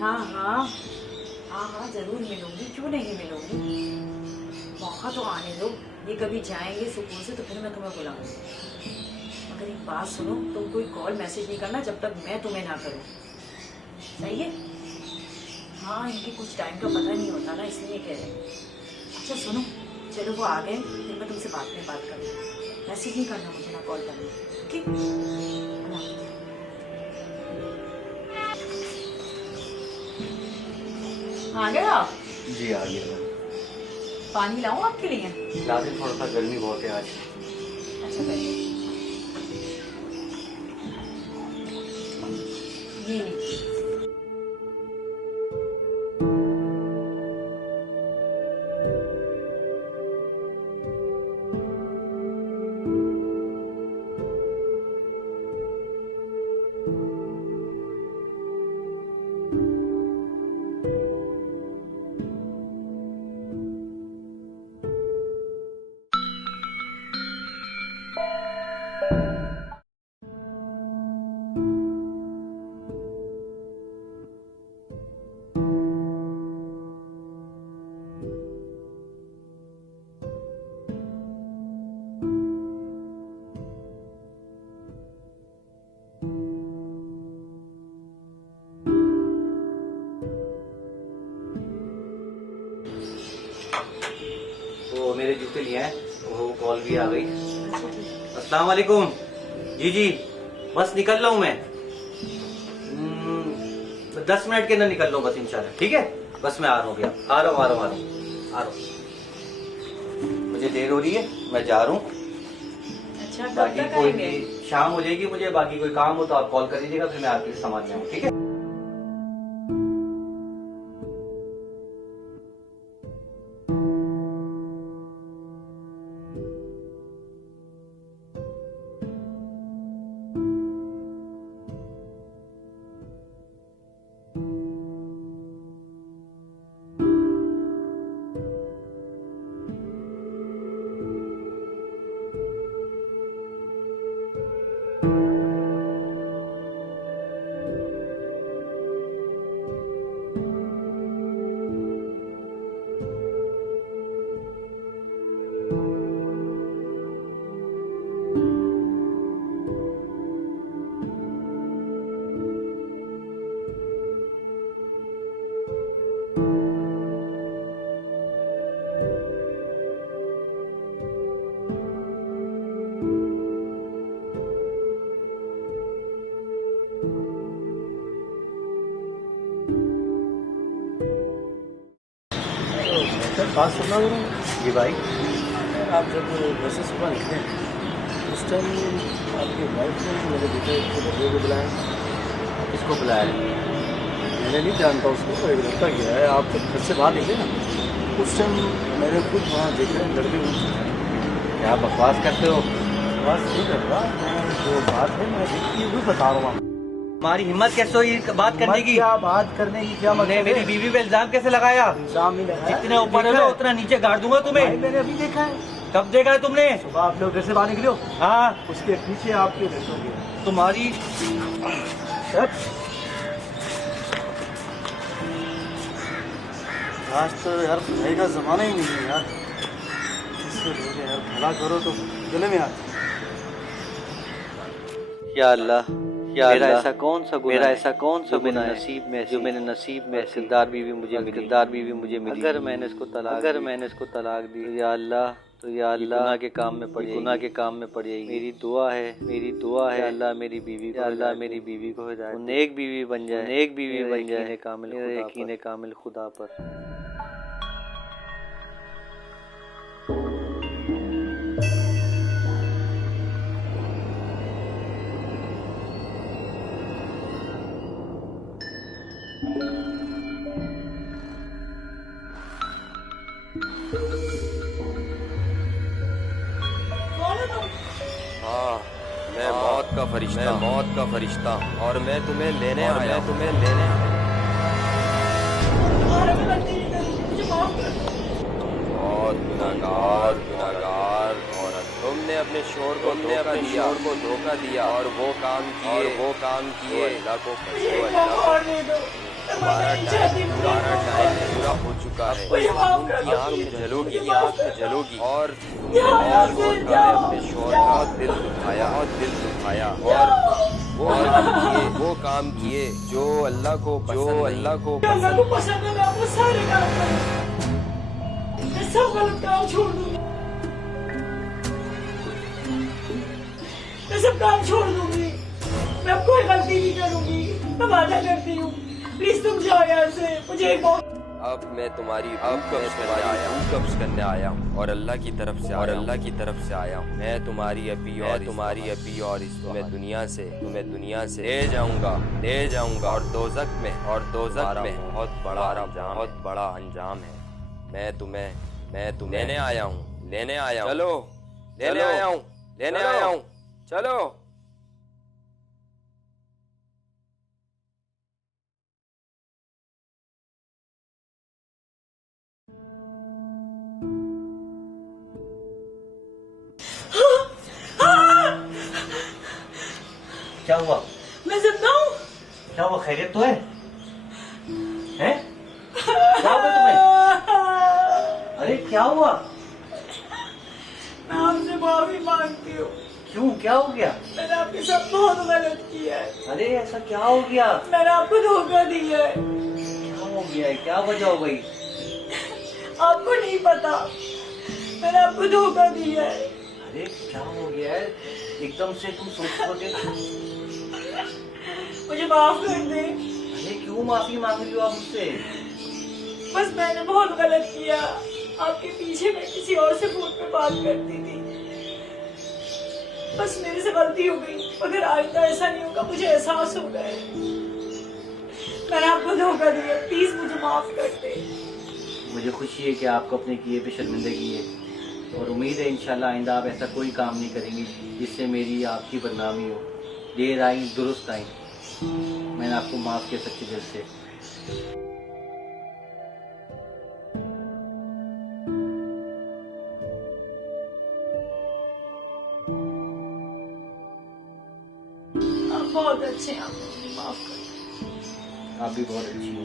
हाँ हाँ हाँ हाँ जरूर मिलूंगी, क्यों नहीं मिलूंगी। मौका तो आने दो, ये कभी जाएंगे सुकून से तो फिर मैं तुम्हें बुलाऊंगी। मगर एक बात सुनो, तुम कोई कॉल मैसेज नहीं करना जब तक मैं तुम्हें ना करूँ, सही है? हाँ, इनकी कुछ टाइम का पता नहीं होता ना, इसलिए कह रहे हैं। अच्छा सुनो, चलो वो आ गए, फिर मैं तुमसे बाद में बात करूँ। मैसेज नहीं करना मुझे, ना कॉल करना, ठीक? आ गए आप? जी आ गया मैं। पानी लाऊं आपके लिए? ला दे, थोड़ा सा गर्मी बहुत है आज। अच्छा करिए। ये लीजिए। वो मेरे जूते लिए हैं, वो कॉल भी आ गई। अस्सलाम वालेकुम। जी जी, बस निकल रहा हूँ मैं। 10 मिनट के अंदर निकल रहा हूँ बस इंशाल्लाह, ठीक है? बस मैं आ रहा हूँ, आ रहा हूँ। मुझे देर हो रही है, मैं जा रहा हूँ। अच्छा कब बाकी तक कोई आएंगे? शाम हो जाएगी मुझे, बाकी कोई काम हो तो आप कॉल कर लीजिएगा, फिर मैं आपके सामान में आऊँ, ठीक है? बात सुनना करूँ। जी भाई। आप जब वैसे सुबह निकले उस टाइम आपकी वाइफ ने मेरे बेटे को बर्थडे को बुलाया। किसको बुलाया है? मैंने नहीं जानता उसको, तो एक लड़का गया है। आप जब घर से बाहर निकले ना उस टाइम मैंने खुद वहाँ देखा लड़के को। क्या बकवास करते हो? बात नहीं कर रहा मैं, जो बात है मैं देखी हुई बता रहा हूँ। हमारी हिम्मत कैसे हुई बात करने की? क्या बात करने की क्या तुमने मतलब मेरी है? बीवी पे इल्जाम कैसे लगाया? इल्जाम नहीं लगाया। जितने ऊपर है उतना नीचे गाड़ दूंगा भाई तुम्हें। मैंने अभी देखा है। कब देखा है तुमने? सुबह आप लोग घर से बाहर निकले हो, हाँ, उसके पीछे आपके बेटों के तुम्हारी आज तो यार भाई का जमाना ही नहीं है यार। इससे लोग यार भला करो तो गले में आते। या अल्लाह, मेरा ऐसा कौन सा गुनाह है जो मेरे नसीब में किरदार बीवी मुझे मिली। अगर मैंने इसको तलाक दी तो या अल्लाह गुनाह के काम में पड़ जाएगी। मेरी दुआ है या अल्लाह मेरी बीवी को हिदायत दे, नेक बीवी बन जाए यकीन कामिल खुदा पर। हाँ, मैं मौत का फरिश्ता हूँ और मैं तुम्हें लेने आया हूँ। बहुत गुनाहगार औरत तुम ने अपने शोर को धोखा दिया और वो काम किए अल्लाह को तुम्हारा टाइम पूरा हो चुका है। उनकी आँख में जलोगी और अपने शोर का दिल दुखाया और वो काम किए जो अल्लाह को पसंद है। मैं वो सारे काम करूं, मैं सब गलत काम छोड़ दूंगी, मैं सब काम छोड़ दूंगी, मैं अब कोई गलती नहीं करूंगी, मैं वादा करती हूँ। प्लीज तुम जाओ यहाँ से, मुझे एक अब मैं तुम्हारी कब्ज करने आया हूँ और अल्लाह की तरफ से आया हूँ। मैं तुम्हारी अभी और इस तुम्हें दुनिया से ले जाऊंगा और दोज़ख में बहुत बड़ा अंजाम है। मैं तुम्हें लेने आया हूँ। चलो लेने आया हूँ चलो। क्या हुआ? मैं जिंदा हूँ। क्या हुआ? खैरियत तो है? हैं? क्या हुआ तुम्हें? अरे क्या हुआ? मैं आपसे माफी मांगती हूँ। क्यों, क्या हो गया? मैंने आपके साथ बहुत गलत किया है। अरे ऐसा क्या हो गया? मैंने आपको धोखा दिया है। क्या हो गया है? क्या वजह हो गई? आपको नहीं पता, मैंने आपको धोखा दिया है। अरे क्या हो गया है? एकदम से तुम सोचोगे। मुझे माफ कर दे। अरे क्यों माफी मांग रही हो आप मुझसे? बस मैंने बहुत गलत किया। आपके पीछे मैं किसी और से फोन पे बात करती थी, बस मेरे से गलती हो गई। मगर आइंदा ऐसा नहीं होगा, मुझे एहसास हो गया है। मैंने आपको धोखा दिया, प्लीज मुझे माफ कर दे। मुझे खुशी है कि आपको अपने किए पे शर्मिंदगी है और उम्मीद है इंशाल्लाह आइंदा आप ऐसा कोई काम नहीं करेंगी जिससे मेरी आपकी बदनामी हो। देर आई दुरुस्त आई। मैंने आपको माफ किया सच्चे दिल से। आप बहुत अच्छे हैं, आप मुझे माफ कर। आप भी बहुत अच्छी हो।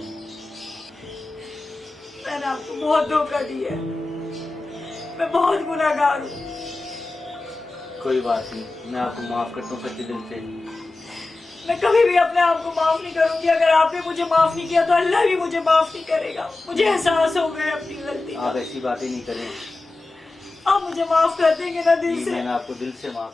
मैंने आपको बहुत धोखा दिया है, मैं बहुत गुनहगार हूँ। कोई बात नहीं, मैं आपको माफ करता हूँ सच्चे दिल से। मैं कभी भी अपने आप को माफ नहीं करूंगी। अगर आपने मुझे माफ नहीं किया तो अल्लाह भी मुझे माफ नहीं करेगा। मुझे एहसास हो गया अपनी गलती का। आप ऐसी बातें नहीं करें। आप मुझे माफ कर देंगे ना दिल से? मैंने आपको दिल से माफ